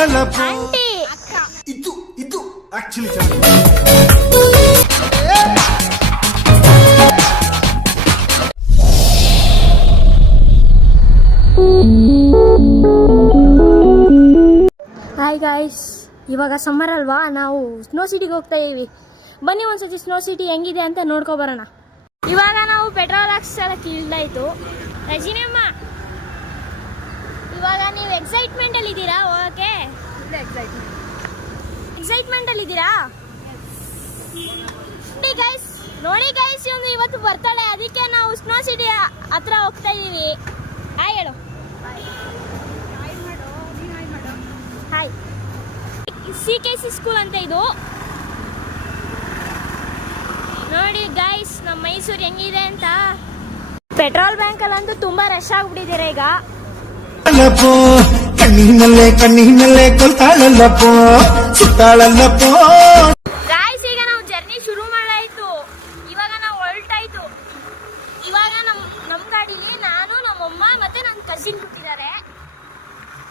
Aunty ಇದು actually hi guys, ಇವಾಗ summer ಅಲ್ವಾ, ನಾವು ಸ್ನೋ ಸಿಟಿಗೆ ಹೋಗ್ತಾ ಇದೀವಿ. ಬನ್ನಿ ಒಂದ್ಸತಿ ಸ್ನೋ ಸಿಟಿ ಹೆಂಗಿದೆ ಅಂತ ನೋಡ್ಕೊಬರೋಣ. ಇವಾಗ ನಾವು ಪೆಟ್ರೋಲ್ ಹಾಕ್ಸೋದಕ್ಕೆ ಇಲ್ದಾಯ್ತು. ರಜಿನಮ್ಮ, ಇವಾಗ ನೀವು ಎಕ್ಸೈಟ್ಮೆಂಟ್ ಅಲ್ಲಿ ಇದ್ದೀರಾ? ಓಕೆ, ಎಕ್ಸೈಟ್ಮೆಂಟ್ ಅಲ್ಲಿ ಇದ್ದೀರಾ? ನೋಡಿ ಗೈಸ್, ಇವತ್ತು ಬರ್ತಾಳೆ, ಅದಕ್ಕೆ ನಾವು ಸ್ನೋ ಸಿಟಿ ಹತ್ರ ಹೋಗ್ತಾ ಇದೀವಿ. ಹಾಯ್ ಹೇಳು. ಹಾಯ್. CKC ಸ್ಕೂಲ್ ಅಂತ ಇದು. ನೋಡಿ ಗೈಸ್, ನಮ್ಮ ಮೈಸೂರು ಹೆಂಗಿದೆ ಅಂತ. ಪೆಟ್ರೋಲ್ ಬ್ಯಾಂಕ್ ಅಲ್ಲಂತೂ ತುಂಬಾ ರಶ್ ಆಗ್ಬಿಟ್ಟಿದ್ದೀರಾ ಈಗ. ಕಣ್ಣಿನಲ್ಲೇ ಕೊಲ್ತಾಳಲ್ಲಪ್ಪೋ ಸುತ್ತಾಳಲ್ಲಪ್ಪೋ. ಗೈಸ್, ಈಗ ನಾವು ಜರ್ನಿ ಶುರು ಮಾಡಾಯ್ತು. ಇವಾಗ ನಾವು ಹೊರಟಾಯ್ತು. ಇವಾಗ ನಮ್ಮ ಗಾಡಿಲಿ ನಾನು, ನಮ್ಮಮ್ಮ ಮತ್ತೆ ನನ್ನ ಕಸಿನ್ ಕೂತಿದ್ದಾರೆ.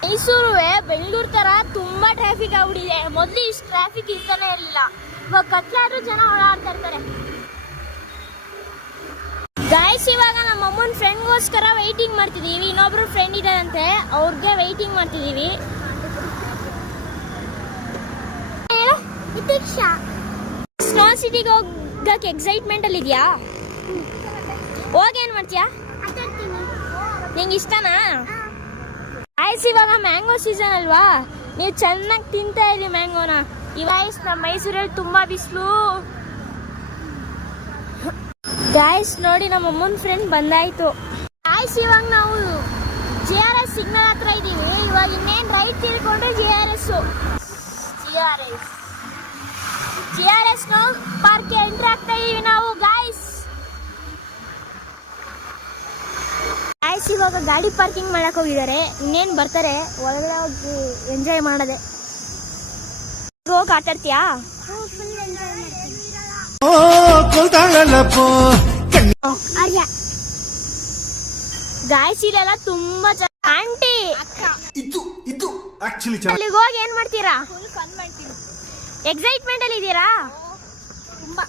ಮೈಸೂರು ಬೆಂಗಳೂರು ತರ ತುಂಬಾ ಟ್ರಾಫಿಕ್ ಆಗ್ಬಿಟ್ಟಿದೆ. ಮೊದಲು ಇಷ್ಟು ಟ್ರಾಫಿಕ್ ಇರ್ತಾನೆ ಇರಲಿಲ್ಲ. ಇವಾಗ ಕತ್ಲಾದ್ರೂ ಜನ ಓಡಾಡ್ತಾ ಇರ್ತಾರೆ. ಗಾಯ್ಸ್, ಇವಾಗ ನಮ್ಮ ಅಮ್ಮನ ಫ್ರೆಂಡ್ಗೋಸ್ಕರ ವೆಯ್ಟಿಂಗ್ ಮಾಡ್ತಿದ್ದೀವಿ. ಇನ್ನೊಬ್ರು ಫ್ರೆಂಡ್ ಇದ್ದಾರಂತೆ, ಅವ್ರಿಗೆ ವೆಯ್ಟಿಂಗ್ ಮಾಡ್ತಿದ್ದೀವಿ. ಸ್ನೋ ಸಿಟಿಗೆ ಹೋಗಕ್ಕೆ ಎಕ್ಸೈಟ್ಮೆಂಟ್ ಅಲ್ಲಿ ಇದೆಯಾ? ಹೋಗಿ ಏನ್ ಮಾಡ್ತೀಯಾ? ನಿಂಗೆ ಇಷ್ಟನಾ? ಗಾಯ್ಸ್, ಇವಾಗ ಮ್ಯಾಂಗೋ ಸೀಸನ್ ಅಲ್ವಾ, ನೀವು ಚೆನ್ನಾಗಿ ತಿಂತಾ ಇದ್ದೀವಿ ಮ್ಯಾಂಗೋನ. ಇವಾಗ ನಮ್ಮ ಮೈಸೂರಲ್ಲಿ ತುಂಬಾ ಬಿಸಿಲು. ಗಾಯ್ಸ್ ನೋಡಿ, ನಮ್ಮ ಅಮ್ಮನ ಫ್ರೆಂಡ್ ಬಂದಾಯ್ತು. ಗಾಯ್ಸ್, ಇವಾಗ ನಾವು JRS ಸಿಗ್ನಲ್ ಹತ್ರ ಇದ್ದೀವಿ. ಇವಾಗ ಇನ್ನೇನು ರೈಟ್ ತಿಳ್ಕೊಂಡ್ರೆ JRS ಪಾರ್ಕ್ ಎಂಟ್ರ್ ಆಗ್ತಾ ಇದೀವಿ ನಾವು. ಗಾಯ್ಸ್, ಇವಾಗ ಗಾಡಿ ಪಾರ್ಕಿಂಗ್ ಮಾಡಕ್ ಹೋಗಿದ್ದಾರೆ. ಇನ್ನೇನು ಬರ್ತಾರೆ, ಒಳಗಡೆ ಹೋಗಿ ಎಂಜಾಯ್ ಮಾಡದೆ. ಹೋಗಿ ಆಟಾಡ್ತೀಯಾ? ಗಾಯ್ಸ್, ಇಲ್ಲೆಲ್ಲ ತುಂಬಾ ಆಂಟಿ ಇದು ಆಕ್ಚುಲಿ ಅಲ್ಲಿಗೆ ಹೋಗಿ ಏನ್ ಮಾಡ್ತೀರಾ? ಎಕ್ಸೈಟ್ಮೆಂಟ್ ಅಲ್ಲಿ ಇದ್ದೀರಾ? ತುಂಬಾ.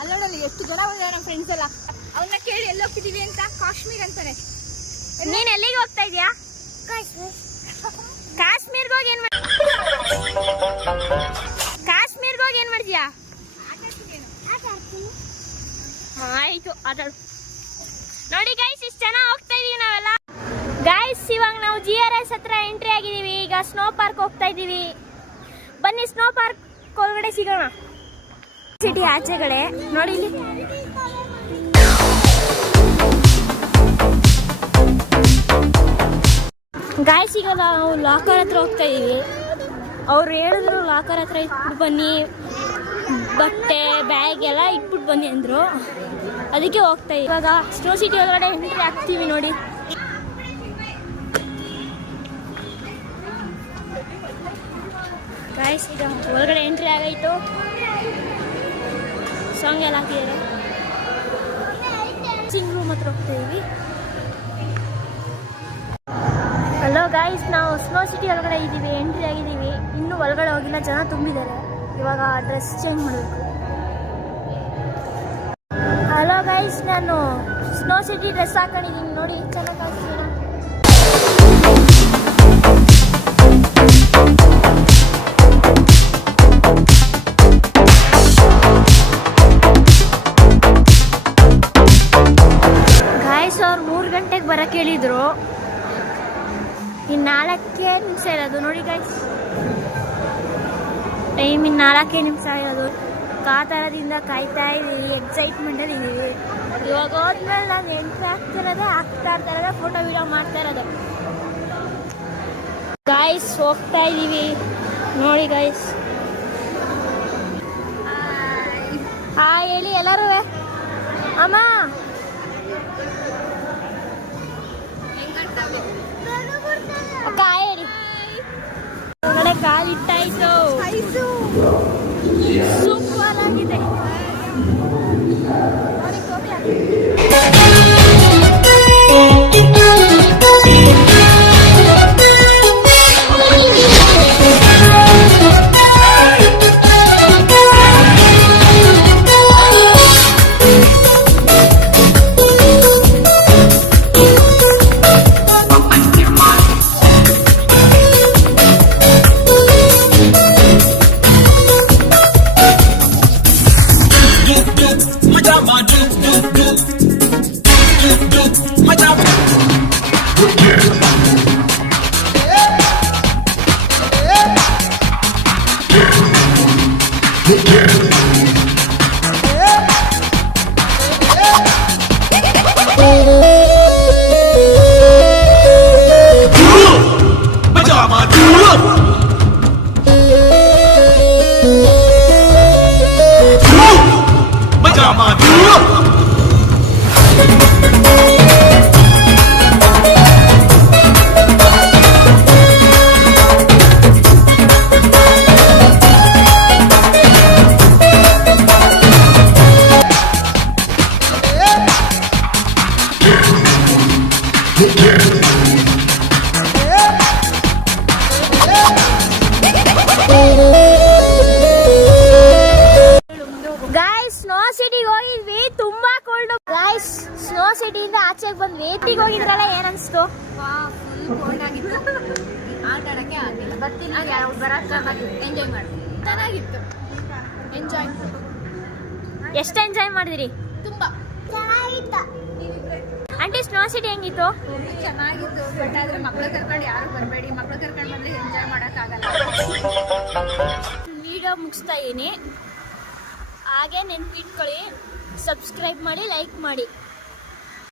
ಅಲ್ಲೋಡಲ್ಲಿ ಎಷ್ಟು ಜನ ಬಂದಿದ್ದಾರೆ ನಮ್ಮ ಫ್ರೆಂಡ್ಸ್ ಎಲ್ಲ. ಅವನ್ನ ಕೇಳಿ ಎಲ್ಲ ಹೋಗ್ತಿದೀವಿ ಅಂತ. ಕಾಶ್ಮೀರ್ ಅಂತಾರೆ. ನೀನ್ ಎಲ್ಲಿಗೆ ಹೋಗ್ತಾ ಇದೀಯಾ? ಕಾಶ್ಮೀರ್ಗೆ ಹೋಗಿ ಏನ್ ಮಾಡ್ತೀಯಾ? ಆಯ್ತು, ಆಟಾಡು. ನೋಡಿ ಗೈಸ್, ಇಷ್ಟು ಜನ ಹೋಗ್ತಾ ಇದೀವಿ ನಾವೆಲ್ಲ. ಗೈಸ್, ಇವಾಗ ನಾವು JRS ಹತ್ರ ಎಂಟ್ರಿ ಆಗಿದೀವಿ. ಈಗ ಸ್ನೋ ಪಾರ್ಕ್ ಹೋಗ್ತಾ ಇದೀವಿ. ಬನ್ನಿ ಸ್ನೋ ಪಾರ್ಕ್ ಒಳಗಡೆ ಸಿಗೋಣ. ಸಿಟಿ ಆಚೆಗಡೆ ನೋಡಿ ಇಲ್ಲಿ. ಗಾಯ್ಸ್, ಈಗ ನಾವು ಲಾಕರ್ ಹತ್ರ ಹೋಗ್ತಾ ಇದೀವಿ. ಅವ್ರು ಹೇಳಿದ್ರು ಲಾಕರ್ ಹತ್ರ ಇಟ್ಬಿಟ್ಟು ಬನ್ನಿ, ಬಟ್ಟೆ ಬ್ಯಾಗ್ ಎಲ್ಲ ಇಟ್ಬಿಟ್ಟು ಬನ್ನಿ ಅಂದರು. ಅದಕ್ಕೆ ಹೋಗ್ತಾ ಇದೀವಿ. ಇವಾಗ ಸ್ನೋ ಸಿಟಿ ಒಳಗಡೆ ಎಂಟ್ರಿ ಆಗ್ತೀವಿ ನೋಡಿ. ಗಾಯ್ಸ್, ಈಗ ಒಳಗಡೆ ಎಂಟ್ರಿ ಆಗಾಯಿತು. ಸಾಂಗ್ ಎಲ್ಲ ಹಾಕಿದ್ದಾರೆ. ಸಿಂಗ್ ರೂಮ್ ಹತ್ರ ಹೋಗ್ತಾ ಇದೀವಿ. ಹಲೋ ಗಾಯ್ಸ್, ನಾವು ಸ್ನೋ ಸಿಟಿ ಒಳಗಡೆ ಇದ್ದೀವಿ, ಎಂಟ್ರಿ ಆಗಿದ್ದೀವಿ. ಇನ್ನೂ ಒಳಗಡೆ ಹೋಗಿಲ್ಲ, ಜನ ತುಂಬಿದ್ದಾರೆ. ಇವಾಗ ಡ್ರೆಸ್ ಚೇಂಜ್ ಮಾಡಬೇಕು. ಹಲೋ ಗೈಸ್, ನಾನು ಸ್ನೋ ಸಿಟಿ ಡ್ರೆಸ್ ಹಾಕೊಂಡಿದ್ದೀನಿ ನೋಡಿ, ಚೆನ್ನಾಗಿ ಕಾಣಿಸ್ತೀರ. ಗಾಯ್ಸ್, ಅವ್ರು 3 ಗಂಟೆಗೆ ಬರಕ್ಕೆ ಹೇಳಿದ್ರು. ಇನ್ನು 4 ನಿಮಿಷ ಇರೋದು ನೋಡಿ ಗಾಯ್ಸ್. ಟೈಮ್ ಇನ್ನು 4 ನಿಮಿಷ ಇರೋದು. ಕಾತರದಿಂದ ಕಾಯ್ತಾ ಇದ್ದೀವಿ, ಎಕ್ಸೈಟ್ಮೆಂಟ್ ಅಲ್ಲಿ ಇದ್ದೀವಿ. ಇವಾಗ ಹೋದ್ಮೇಲೆ ನಾನು ಎಂಟ್ರಿ ಆಗ್ತಾ ಇರ್ತಾರೆ, ಫೋಟೋ ವಿಡಿಯೋ ಮಾಡ್ತಾ ಇರೋದು. ಗಾಯ್ಸ್, ಹೋಗ್ತಾ ಇದ್ದೀವಿ ನೋಡಿ ಗಾಯ್ಸ್. ಹೇಳಿ ಎಲ್ಲರೂ. ಅಮ್ಮ, ಅಕ್ಕ ಹೇಳಿ. ಒಳಗಡೆ ಕಾಲಿಟ್ಟಾಯ್ತು. ಸೂಪರ್ ಆಗಿದೆ. ಸ್ನೋ ಸಿಟಿಯಿಂದ ಆಚೆಗೆ ಬಂದು ವೇಟಿಗೆ ಹೋಗಿದ್ರಲ್ಲ ಏನನ್ಸ್ತು? ಫುಲ್ ಕೋಲ್ಡ್ ಆಗಿತ್ತು, ಆಟ ಆಡಕ್ಕೆ ಆಗಿಲ್ಲ. ಬರ್ತೀನಿ ಬರೋಕ್ಕಾಗಿತ್ತು, ಎಂಜಾಯ್ ಮಾಡ್ತೀನಿ. ಚೆನ್ನಾಗಿತ್ತು, ಎಂಜಾಯ್ ಎಷ್ಟು ಎಂಜಾಯ್ ಮಾಡಿದ್ರಿ? ತುಂಬಾ ಚೆನ್ನಾಗಿತ್ತು. ಆಂಟಿ ಸ್ನೋ ಸಿಟಿ ಹೆಂಗಿತ್ತು? ಚೆನ್ನಾಗಿತ್ತು. ಬಟ್ ಆದ್ರೆ ಮಕ್ಳು ಕರ್ಕೊಂಡು ಯಾರು ಬರಬೇಡಿ, ಮಕ್ಳು ಕರ್ಕೊಂಡು ಬಂದ್ರೆ ಎಂಜಾಯ್ ಮಾಡೋಕ್ಕಾಗಲ್ಲ. ವಿಡಿಯೋ ಮುಗಿಸ್ತಾ ಇದೀನಿ. ಹಾಗೆ ನೆನ್ಪಿಟ್ಕೊಳ್ಳಿ, ಸಬ್ಸ್ಕ್ರೈಬ್ ಮಾಡಿ, ಲೈಕ್ ಮಾಡಿ.